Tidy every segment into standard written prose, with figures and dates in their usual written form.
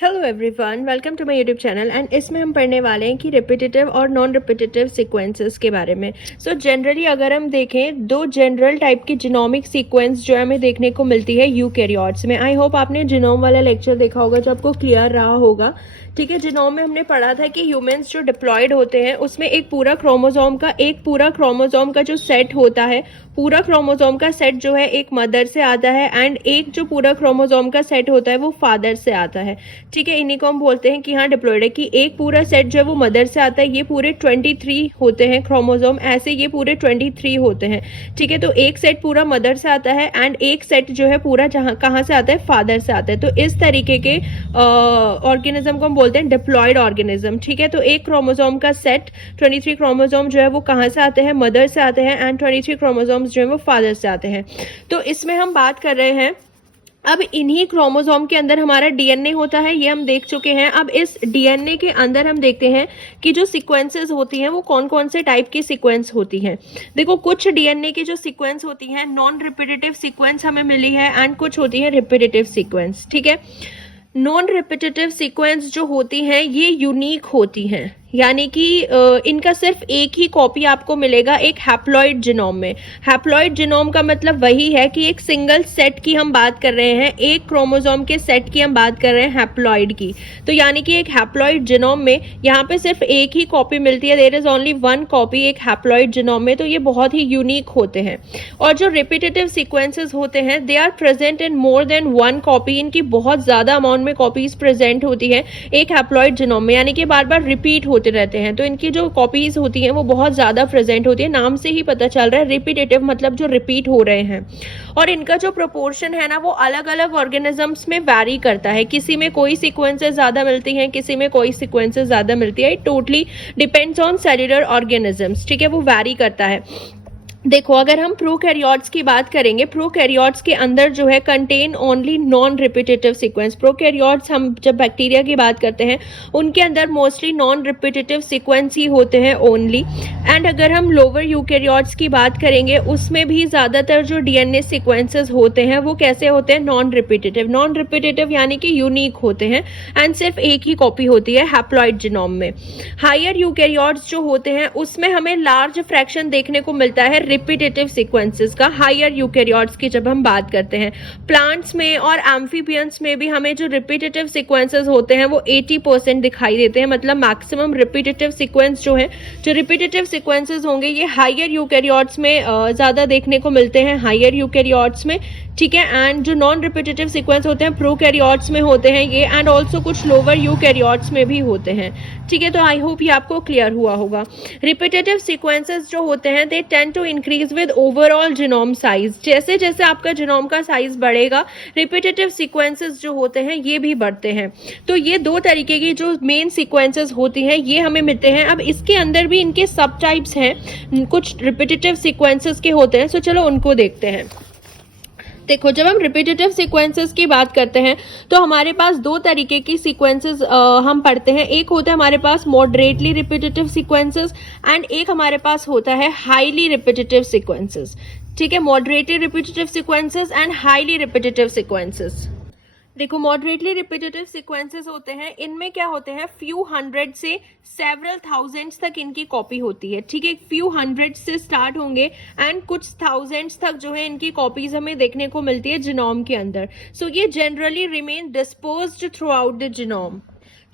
Hello everyone, welcome to my YouTube channel and इसमें हम पढ़ने वाले हैं कि रिपीटेटिव और नॉन रिपीटेटिव सीक्वेंसेस के बारे में। सो जनरली अगर हम देखें, दो जनरल टाइप की जीनोमिक सीक्वेंस जो हमें देखने को मिलती है यूकैरियोट्स में। आई होप आपने जीनोम वाला लेक्चर देखा होगा जो आपको क्लियर रहा होगा। ठीक है, जीनोम में हमने पढ़ा था कि ह्यूमंस जो डिप्लॉयड होते हैं उसमें एक पूरा क्रोमोसोम का जो सेट होता है, पूरा क्रोमोसोम का सेट जो है एक मदर से आता है एंड एक जो पूरा क्रोमोसोम का सेट होता है वो फादर से आता है। ठीक है, इन्हीं को हम बोलते हैं कि हाँ डिप्लॉयड है, कि एक पूरा सेट जो है वो मदर से आता है। ये पूरे 23 होते हैं क्रोमोसोम, ऐसे ये पूरे 23 होते हैं। ठीक है, तो एक सेट पूरा मदर से आता है एंड एक सेट जो है पूरा कहाँ से आता है, फादर से आता है। तो इस तरीके के ऑर्गेनिज्म को हम बोलते हैं डिप्लॉयड ऑर्गेनिज्म। ठीक है, तो एक क्रोमोसोम का सेट 23 क्रोमोसोम जो है वो कहाँ से आते हैं, मदर से आते हैं एंड 23 क्रोमोसोम्स जो है वो फादर से आते हैं। तो इसमें हम बात कर रहे हैं, अब इन्हीं क्रोमोसोम के अंदर हमारा डीएनए होता है, ये हम देख चुके हैं। अब इस डीएनए के अंदर हम देखते हैं कि जो सीक्वेंसेस होती हैं वो कौन कौन से टाइप की सीक्वेंस होती हैं। देखो, कुछ डीएनए की जो सीक्वेंस होती हैं नॉन रिपीटेटिव सीक्वेंस हमें मिली है एंड कुछ होती है रिपीटेटिव सीक्वेंस। ठीक है, नॉन रिपीटेटिव सीक्वेंस जो होती हैं ये यूनिक होती हैं, यानी कि इनका सिर्फ एक ही कॉपी आपको मिलेगा एक हैप्लॉइड जीनोम में। हैप्लॉइड जीनोम का मतलब वही है कि एक सिंगल सेट की हम बात कर रहे हैं, एक क्रोमोसोम के सेट की हम बात कर रहे हैं हैप्लॉइड की। तो यानी कि एक हैप्लॉइड जीनोम में यहाँ पे सिर्फ एक ही कॉपी मिलती है, there is only one copy एक हैप्लॉइड जीनोम में। तो ये बहुत ही यूनिक होते हैं। और जो रिपीटेटिव सीक्वेंसेस होते हैं they are present in more than one copy, इनकी बहुत ज्यादा अमाउंट में कॉपीज प्रेजेंट होती है एक हैप्लॉइड जीनोम में, यानी कि बार बार रिपीट होते रहते हैं। तो इनकी जो कॉपीज होती हैं वो बहुत ज्यादा प्रेजेंट होती है। नाम से ही पता चल रहा है रिपीटेटिव मतलब जो रिपीट हो रहे हैं। और इनका जो प्रोपोर्शन है ना वो अलग अलग ऑर्गेनिजम्स में वैरी करता है, किसी में कोई सीक्वेंसेस ज्यादा मिलती हैं, किसी में कोई सीक्वेंसेस ज्यादा मिलती है। It totally depends on cellular organisms. ठीक है, वो वैरी करता है। देखो, अगर हम प्रोकैरियोट्स की बात करेंगे, प्रोकैरियोट्स के अंदर जो है contain only non repetitive sequence. Prokaryotes हम जब बैक्टीरिया की बात करते हैं उनके अंदर मोस्टली नॉन रिपीटेटिव सीक्वेंस ही होते हैं ओनली। एंड अगर हम लोअर यूकैरियोट्स की बात करेंगे उसमें भी ज्यादातर जो डीएनए सीक्वेंसेस होते हैं वो कैसे होते हैं, नॉन रिपीटेटिव। नॉन रिपीटेटिव यानी कि यूनिक होते हैं एंड सिर्फ एक ही कॉपी होती है हैप्लॉइड जीनोम में। हायर यूकैरियोट्स जो होते हैं उसमें हमें लार्ज फ्रैक्शन देखने को मिलता है रिपीटेटिव सीक्वेंसेस का, हायर यूकैरियोट्स की जब हम बात करते हैं। प्लांट्स में और एम्फीबियंस में भी हमें जो रिपीटेटिव सीक्वेंसेस होते हैं वो 80% दिखाई देते हैं। मतलब मैक्सिमम रिपीटेटिव सीक्वेंस जो है, जो रिपीटेटिव सीक्वेंसेस होंगे ये हायर यूकैरियोट्स में ज्यादा देखने को मिलते हैं, हायर यूकैरियोट्स में। ठीक है, एंड जो नॉन रिपीटेटिव सीक्वेंस होते हैं प्रोकैरियोट्स में होते हैं ये, एंड ऑल्सो कुछ लोअर यूकैरियोट्स में भी होते हैं। ठीक है, तो आई होप ये आपको क्लियर हुआ होगा। रिपीटेटिव सीक्वेंसेस जो होते हैं they tend to increase with overall genome size. जैसे जैसे आपका जीनोम का साइज बढ़ेगा रिपीटेटिव सीक्वेंसेस जो होते हैं ये भी बढ़ते हैं। तो ये दो तरीके की जो मेन सीक्वेंसेस होती हैं ये हमें मिलते हैं। अब इसके अंदर भी इनके सब टाइप्स हैं, कुछ रिपीटेटिव सीक्वेंसेस के होते हैं। सो चलो उनको देखते हैं। देखो, जब हम रिपीटेटिव सीक्वेंसेस की बात करते हैं तो हमारे पास दो तरीके की सीक्वेंसेस हम पढ़ते हैं। एक होता है हमारे पास मॉडरेटली रिपीटेटिव सीक्वेंसेस एंड एक हमारे पास होता है हाईली रिपीटेटिव सीक्वेंसेस। ठीक है, moderately repetitive sequences and highly repetitive sequences. देखो, मॉडरेटली रिपीटेटिव सीक्वेंसेस होते हैं, इनमें क्या होते हैं, फ्यू हंड्रेड से सेवरल थाउजेंड्स तक इनकी कॉपी होती है। ठीक है, फ्यू हंड्रेड से स्टार्ट होंगे एंड कुछ थाउजेंड्स तक जो है इनकी कॉपीज हमें देखने को मिलती है जीनोम के अंदर। सो ये generally remain disposed throughout the genome.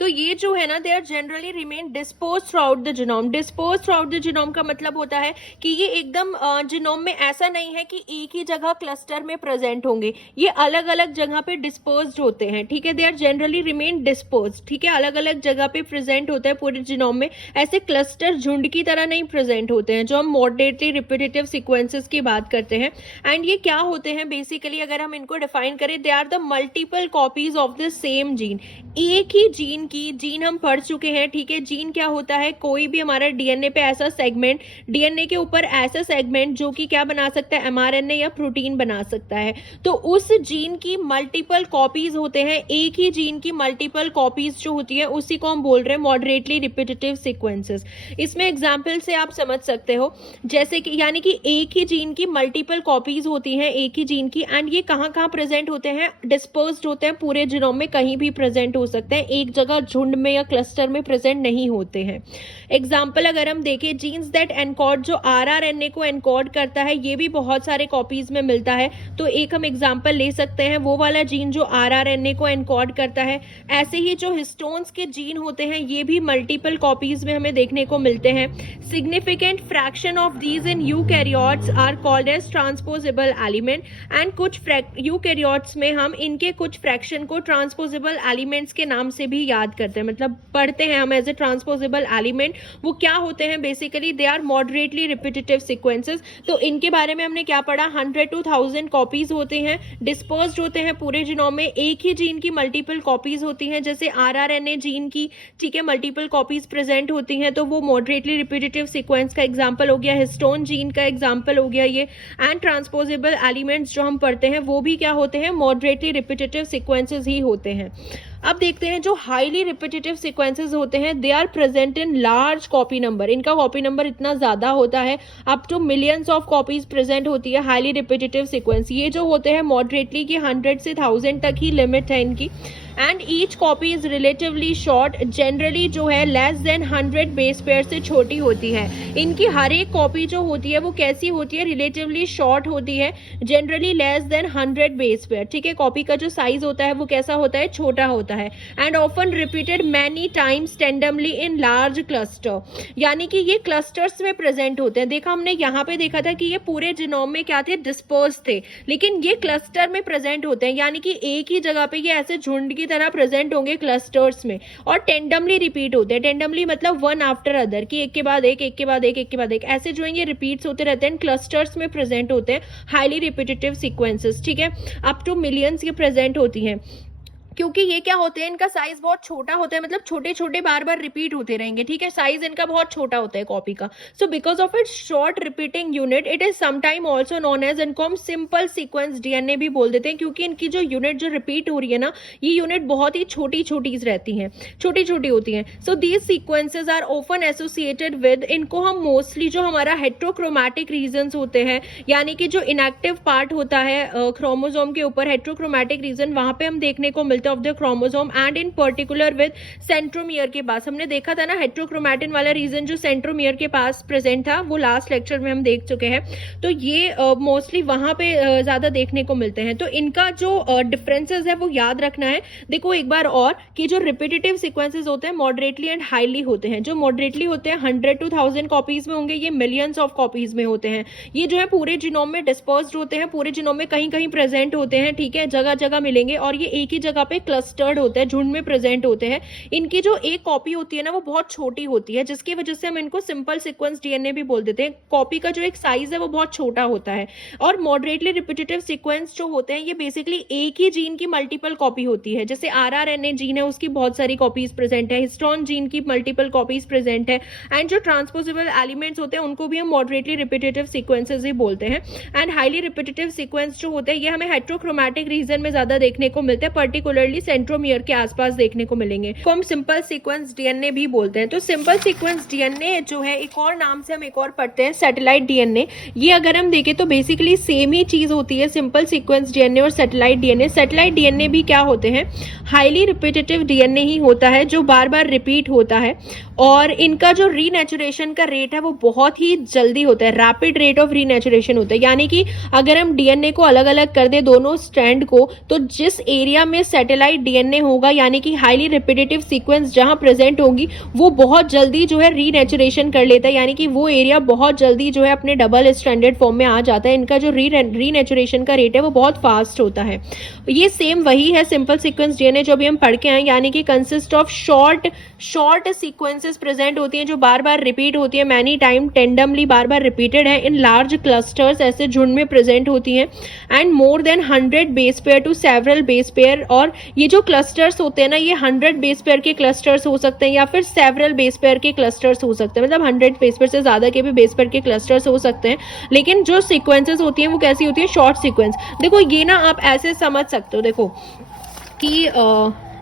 तो ये जो है ना they are generally remain dispose throughout the genome. Dispose throughout the genome का मतलब होता है कि ये एकदम जीनोम में ऐसा नहीं है कि एक ही जगह क्लस्टर में प्रेजेंट होंगे, ये अलग अलग जगह पे डिस्पोज्ड होते हैं। ठीक है, they are generally remain dispose. ठीक है, अलग अलग जगह पे प्रेजेंट होते हैं पूरे जीनोम में, ऐसे क्लस्टर झुंड की तरह नहीं प्रेजेंट होते हैं जो हम मॉडरेटली रिपीटेटिव सीक्वेंसेस की बात करते हैं। एंड ये क्या होते हैं बेसिकली, अगर हम इनको डिफाइन करें, they are the multiple copies of the same gene. एक ही जीन जीन हम पढ़ चुके हैं, ठीक है। जीन क्या होता है, कोई भी हमारा डीएनए पे ऐसा सेगमेंट, डीएनए के ऊपर ऐसा सेगमेंट जो कि क्या बना सकता है, एमआरएनए या प्रोटीन बना सकता है। तो उस जीन की मल्टीपल कॉपीज होते हैं, एक ही जीन की मल्टीपल कॉपीज जो होती है उसी को हम बोल रहे हैं मॉडरेटली रिपीटेटिव सीक्वेंसेस। इसमें एग्जाम्पल से आप समझ सकते हो, जैसे कि यानी कि एक ही जीन की मल्टीपल कॉपीज होती हैं एक ही जीन की, एंड ये कहाँ कहाँ प्रेजेंट होते हैं, डिस्पर्स्ड होते हैं पूरे जीनोम में, कहीं भी प्रेजेंट हो सकते हैं, एक जगह झुंड में या क्लस्टर में प्रेजेंट नहीं होते हैं। एग्जाम्पल अगर हम देखें, जीन्स दैट एनकोड, जो आरआरएनए को एनकोड करता है, ये भी बहुत सारे कॉपीज में मिलता है। तो एक हम एग्जाम्पल ले सकते हैं, वो वाला जीन जो आरआरएनए को एनकोड करता है। ऐसे ही जो हिस्टोन्स के जीन होते हैं, ये भी मल्टीपल कॉपीज में हमें देखने को मिलते हैं। Significant fraction of these in eukaryotes are called as transposable element, and कुछ यूकैरियोट्स में हम इनके कुछ फ्रैक्शन को ट्रांसपोजेबल एलिमेंट्स के नाम से भी याद करते हैं, मतलब पढ़ते हैं हम एज ए ट्रांसपोजेबल एलिमेंट। वो क्या होते हैं, basically they are moderately repetitive sequences. तो इनके बारे में हमने क्या पढ़ा, 100 to 1000 कॉपीज होते हैं, डिस्पर्स्ड होते हैं पूरे जीनोम में, एक ही जीन की मल्टीपल कॉपीज होती हैं, जैसे आरआरएनए जीन की, ठीक है, मल्टीपल कॉपीज प्रेजेंट होती हैं, तो वो मॉडरेटली रिपीटेटिव सीक्वेंस का एग्जांपल हो गया, हिस्टोन जीन का एग्जांपल हो गया ये। एंड ट्रांसपोजेबल एलिमेंट्स जो हम पढ़ते हैं वो भी क्या होते हैं, मॉडरेटली रिपीटेटिव सीक्वेंसेस ही होते हैं। अब देखते हैं जो हाईली रिपीटेटिव सीक्वेंसेस होते हैं, they are present in large copy number, इनका कॉपी नंबर इतना ज्यादा होता है, up to millions of copies present होती है हाईली रिपीटेटिव सीक्वेंस। ये जो होते हैं मॉडरेटली की 100 से 1000 तक ही लिमिट है इनकी। And each copy is relatively short, generally जो है लेस देन 100 बेस पेयर से छोटी होती है। इनकी हर एक कॉपी जो होती है वो कैसी होती है, रिलेटिवली शॉर्ट होती है, generally less than 100 base pair, ठीक है। कॉपी का जो साइज होता है वो कैसा होता है, छोटा होता है। And often repeated many times tandemly in large cluster, यानी कि ये क्लस्टर्स में प्रेजेंट होते हैं। देखा हमने यहाँ पे देखा था कि ये पूरे जीनोम में क्या थे, डिस्पर्स थे, लेकिन ये क्लस्टर में प्रेजेंट होते हैं, यानी कि एक ही जगह पे ये ऐसे झुंड की तरह प्रेजेंट होंगे क्लस्टर्स में, और टेंडमली रिपीट होते हैं। टेंडमली मतलब वन आफ्टर अदर, कि एक के बाद एक, एक के बाद एक, एक के बाद एक, ऐसे जो है ये रिपीट्स होते रहते हैं, क्लस्टर्स में प्रेजेंट होते हैं हाईली रिपीटेटिव सीक्वेंसेस, ठीक है। अप टू मिलियंस ये प्रेजेंट होती हैं, क्योंकि ये क्या होते हैं, इनका साइज बहुत छोटा होता है, मतलब छोटे छोटे बार बार रिपीट होते रहेंगे, ठीक है। साइज इनका बहुत छोटा होता है कॉपी का। So because of its short repeating unit, it is sometime also known as, इनको हम सिंपल सीक्वेंस डीएनए भी बोल देते हैं, क्योंकि इनकी जो यूनिट जो रिपीट हो रही है ना, ये यूनिट बहुत ही छोटी छोटी रहती हैं, छोटी छोटी होती हैं। So these sequences are often associated with, इनको हम मोस्टली जो हमारा हेट्रोक्रोमैटिक रीजन होते हैं, यानी कि जो इनएक्टिव पार्ट होता है क्रोमोसोम के ऊपर, हेट्रोक्रोमैटिक रीजन वहां पे हम देखने को मिलता of the chromosome, and in particular with centromere के पास। हमने देखा था ना हेट्रोक्रोमैटिन वाला रीजन जो सेंट्रोमियर के पास प्रेजेंट था, वो लास्ट लेक्चर में हम देख चुके हैं। तो ये मोस्टली वहां पे ज्यादा देखने को मिलते हैं। तो इनका जो डिफरेंसेस है वो याद रखना है। देखो एक बार और कि जो रिपीटेटिव सीक्वेंसेस होते हैं मॉडरेटली एंड हाईली होते हैं। जो मॉडरेटली होते हैं 100 to 1000 कॉपीज में होंगे, ये मिलियंस ऑफ कॉपीज में होते हैं। ये जो है पूरे जीनोम में डिस्पर्स्ड होते हैं, पूरे जीनोम में कहीं कहीं प्रेजेंट होते हैं, ठीक है, जगह जगह मिलेंगे, और ये एक ही जगह पे क्लस्टर्ड होते हैं, झुंड में प्रेजेंट होते हैं। इनकी जो एक कॉपी होती है ना वो बहुत छोटी होती है, जिसकी वजह से हम इनको सिंपल सीक्वेंस डीएनए भी बोल देते हैं। कॉपी का जो एक साइज है वो बहुत छोटा होता है। और मॉडरेटली रिपीटेटिव सीक्वेंस जो होते हैं ये बेसिकली एक ही जीन की मल्टीपल कॉपी होती है। जैसे आरआरएनए जीन है उसकी बहुत सारी कॉपीज प्रेजेंट है, हिस्टोन जीन की मल्टीपल कॉपीज प्रेजेंट है। एंड जो ट्रांसपोजेबल एलिमेंट्स होते हैं उनको भी हम मॉडरेटली रिपीटेटिव सीक्वेंसेस ही बोलते हैं। एंड हाईली रिपीटेटिव सीक्वेंस जो होते हैं ये हमें हेट्रोक्रोमैटिक रीजन में ज्यादा देखने को मिलते हैं, पर्टिकुलरली सेंट्रोमियर के आसपास देखने को मिलेंगे, तो हम सिंपल सीक्वेंस डीएनए भी बोलते हैं। तो सिंपल सीक्वेंस डीएनए जो है एक और नाम से हम एक और पढ़ते हैं सैटेलाइट डीएनए। ये अगर हम देखें तो बेसिकली सेम ही चीज होती है, सिंपल सीक्वेंस डीएनए और सैटेलाइट डीएनए। सैटेलाइट डीएनए भी क्या होते हैं, हाईली रिपीटेटिव डीएनए ही होता है जो बार बार रिपीट होता है, और इनका जो रीनेचुरेशन का रेट है वो बहुत ही जल्दी होता है, रैपिड रेट ऑफ रीनेचुरेशन होता है। यानी कि अगर हम डीएनए को अलग अलग कर दे दोनों स्ट्रैंड को, तो जिस एरिया में सैटेलाइट डीएनए होगा यानी कि हाईली रिपीटेटिव सीक्वेंस जहां प्रेजेंट होगी वो बहुत जल्दी जो है रीनेचुरेशन कर लेता है, यानी कि वो एरिया बहुत जल्दी जो है अपने डबल स्ट्रैंडेड फॉर्म में आ जाता है। इनका जो रीनेचुरेशन का रेट है वो बहुत फास्ट होता है। ये सेम वही है सिंपल सीक्वेंस डीएनए जो अभी हम पढ़ के आए, यानी कि consist of short sequences present होती हैं जो बार बार रिपीट होती है, मैनी टाइम टेंडमली बार बार रिपीटेड है, इन लार्ज क्लस्टर्स ऐसे झुंड में प्रेजेंट होती हैं, and more than 100 base pair to several base pair, और ये जो क्लस्टर्स होते हैं ना, ये 100 बेस पेयर के क्लस्टर्स हो सकते हैं या फिर सेवरल बेस पेयर के क्लस्टर्स हो सकते हैं, मतलब 100 बेस पेयर से ज़्यादा के भी बेस पेयर के क्लस्टर्स हो सकते हैं। लेकिन जो सीक्वेंसेस होती हैं वो कैसी होती है, शॉर्ट सीक्वेंस। देखो ये ना आप ऐसे समझ सकते हो, देखो कि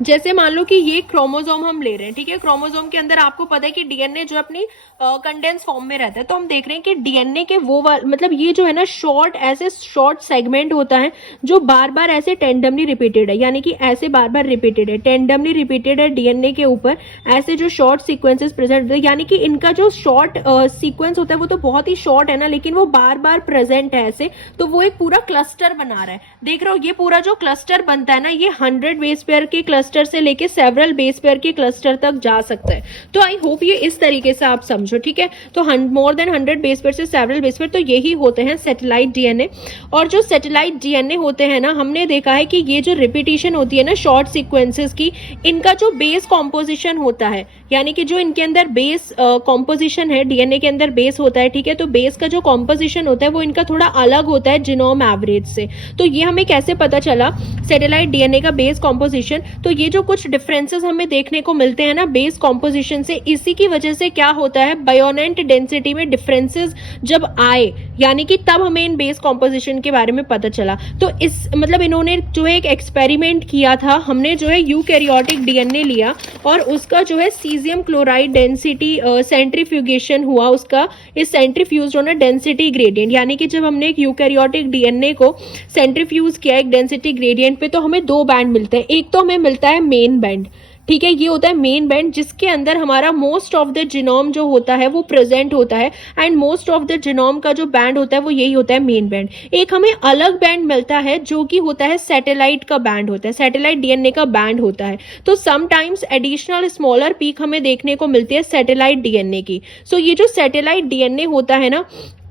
जैसे मान लो कि ये क्रोमोसोम हम ले रहे हैं, ठीक है। क्रोमोसोम के अंदर आपको पता है कि डीएनए जो अपनी कंडेंस फॉर्म में रहता है, तो हम देख रहे हैं कि डीएनए के वो मतलब ये जो है ना शॉर्ट, ऐसे शॉर्ट सेगमेंट होता है जो बार बार ऐसे टेंडमली रिपीटेड है, यानी कि ऐसे बार बार रिपीटेड है, टेंडमली रिपीटेड है डीएनए के ऊपर, ऐसे जो शॉर्ट सीक्वेंसेस प्रेजेंट होते हैं, यानी कि इनका जो शॉर्ट सीक्वेंस होता है वो तो बहुत ही शॉर्ट है ना, लेकिन वो बार बार प्रेजेंट है ऐसे, तो वो एक पूरा क्लस्टर बना रहा है। देख रहे हो, ये पूरा जो क्लस्टर बनता है ना, ये 100 बेस पेयर के क्लस्टर से लेके सेवरल बेस पेयर के क्लस्टर तक जा सकता है। तो आई होप ये इस तरीके से आप समझो, ठीक है। तो मोर देन 100 बेस पेयर से सेवरल बेस पेयर, तो यही होते हैं सैटेलाइट डीएनए। और जो सैटेलाइट डीएनए होते हैं ना, हमने देखा है कि ये जो रिपीटिशन होती है ना शॉर्ट सीक्वेंसेस की, इनका जो बेस कॉम्पोजिशन होता है, यानी कि जो इनके अंदर बेस कॉम्पोजिशन है, डीएनए के अंदर बेस होता है, ठीक है। तो बेस का जो कॉम्पोजिशन होता है वो इनका थोड़ा अलग होता है जीनोम एवरेज से। तो ये हमें कैसे पता चला सैटेलाइट डीएनए का बेस कॉम्पोजिशन? तो ये जो कुछ डिफरेंसेस हमें देखने को मिलते हैं ना बेस कॉम्पोजिशन से, इसी की वजह से क्या होता है, बायोनेंट डेंसिटी में डिफरेंसेस जब आए, यानी कि तब हमें इन बेस कॉम्पोजिशन के बारे में पता चला। तो इस मतलब इन्होंने जो है एक एक्सपेरिमेंट किया था, हमने जो है यूकैरियोटिक डीएनए लिया और उसका जो है सीजियम क्लोराइड डेंसिटी सेंट्रीफ्यूगेशन हुआ उसका, इस सेंट्रीफ्यूज होना डेंसिटी ग्रेडियंट, यानी कि जब हमने एक यूकैरियोटिक डीएनए को सेंट्रीफ्यूज किया एक डेंसिटी ग्रेडियंट पे, तो हमें दो बैंड मिलते हैं। एक तो हमें मिलता है मेन बैंड, ठीक है, ये होता है मेन बैंड जिसके अंदर हमारा मोस्ट ऑफ द जीनोम जो होता है वो प्रेजेंट होता है, and most of the genome का जो बैंड होता है वो यही होता है मेन बैंड। एक हमें अलग बैंड मिलता है जो कि होता है सैटेलाइट का बैंड होता है, सैटेलाइट डीएनए का बैंड होता है। तो समटाइम्स एडिशनल स्मॉलर पीक हमें देखने को मिलती है सैटेलाइट डीएनए की। सो ये जो सैटेलाइट डीएनए होता है ना,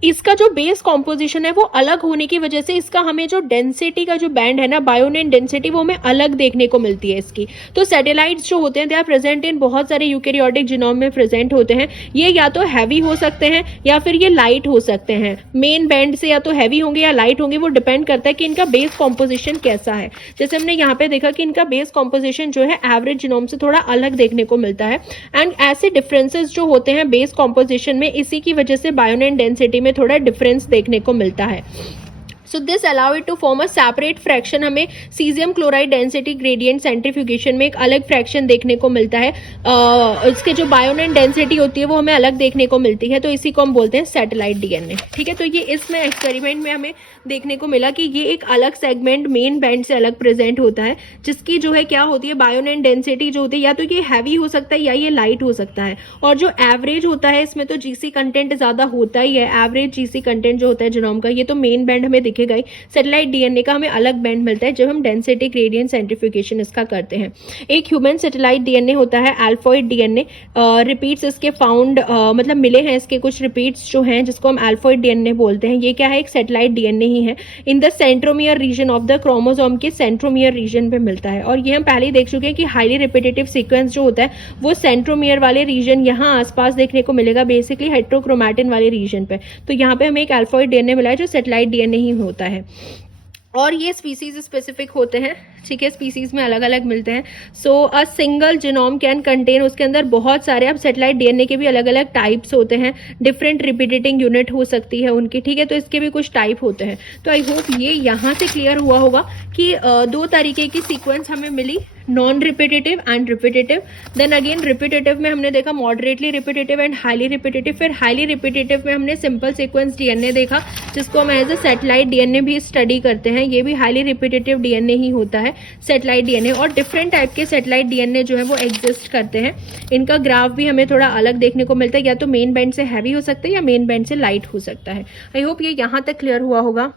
इसका जो बेस कॉम्पोजिशन है वो अलग होने की वजह से इसका हमें जो डेंसिटी का जो बैंड है ना, बायोनेंट डेंसिटी, वो हमें अलग देखने को मिलती है इसकी। तो सैटेलाइट्स जो होते हैं दे आर प्रेजेंट इन बहुत सारे यूकैरियोटिक जीनोम में प्रेजेंट होते हैं। ये या तो हैवी हो सकते हैं या फिर ये लाइट हो सकते हैं। मेन बैंड से या तो हैवी होंगे या लाइट होंगे, वो डिपेंड करता है कि इनका बेस कॉम्पोजिशन कैसा है। जैसे हमने यहाँ पे देखा कि इनका बेस कॉम्पोजिशन जो है एवरेज जीनोम से थोड़ा अलग देखने को मिलता है, एंड ऐसे डिफरेंसेस जो होते हैं बेस कॉम्पोजिशन में, इसी की वजह से बायोनेंट डेंसिटी में थोड़ा डिफरेंस देखने को मिलता है। So this allow it to form a separate fraction. हमें caesium chloride density gradient centrifugation में एक अलग फ्रैक्शन देखने को मिलता है। इसके जो बायोनेंट डेंसिटी होती है वो हमें अलग देखने को मिलती है, तो इसी को हम बोलते हैं सैटेलाइट डीएनए, ठीक है। तो ये इसमें एक्सपेरिमेंट में हमें देखने को मिला कि ये एक अलग सेगमेंट मेन बैंड से अलग प्रेजेंट होता है, जिसकी जो है क्या होती है बायोनेंट डेंसिटी जो होती है, या तो ये हैवी हो सकता है या ये लाइट हो सकता है। और जो एवरेज होता है इसमें तो जीसी कंटेंट ज्यादा होता ही है, एवरेज जीसी कंटेंट जो होता है जीनोम का, ये तो मेन बैंड हमें दिखेगा ही। सैटेलाइट डीएनए का हमें अलग बैंड मिलता है जब हम डेंसिटी ग्रेडियंट सेंट्रीफ्यूगेशन इसका करते हैं। एक ह्यूमन सैटेलाइट डीएनए होता है अल्फॉइड डीएनए। रिपीट्स इसके फाउंड मतलब मिले हैं इसके कुछ रिपीट्स जो हैं, जिसको हम अल्फॉइड डीएनए बोलते हैं। ये क्या है, एक सैटेलाइट डीएनए ही है। In the centromere region of the chromosome के सेंट्रोमियर रीजन पे मिलता है। और ये हम पहले ही देख चुके हैं कि हाईली रिपीटेटिव सीक्वेंस जो होता है वो सेंट्रोमियर वाले रीजन यहाँ आसपास देखने को मिलेगा, बेसिकली हेट्रोक्रोमैटिन वाले रीजन पे। तो यहाँ पे हमें एक अल्फॉइड डीएनए मिला है जो सैटेलाइट डीएनए ही होता है। और ये स्पीसीज स्पेसिफिक होते हैं, ठीक है, स्पीसीज में अलग अलग मिलते हैं। So a single genome can contain, उसके अंदर बहुत सारे, अब सैटेलाइट डीएनए के भी अलग अलग टाइप्स होते हैं, डिफरेंट रिपीटेटिंग यूनिट हो सकती है उनकी, ठीक है। तो इसके भी कुछ टाइप होते हैं। तो आई होप ये यहाँ से क्लियर हुआ होगा कि दो तरीके की सीक्वेंस हमें मिली, non repetitive and repetitive. Then again repetitive में हमने देखा moderately repetitive and highly repetitive. फिर हाईली रिपीटेटिव में हमने सिंपल सीक्वेंस डीएनए देखा, जिसको हम एज अ सैटेलाइट डीएनए भी स्टडी करते हैं। ये भी हाईली रिपीटेटिव डीएनए ही होता है सैटेलाइट डीएनए। और डिफरेंट टाइप के सैटेलाइट डीएनए जो है वो एग्जिस्ट करते हैं। इनका ग्राफ भी हमें थोड़ा अलग देखने को मिलता है, या तो मेन बैंड से हैवी हो सकता है या मेन बैंड से लाइट हो सकता है। आई होप ये यहाँ तक क्लियर हुआ होगा।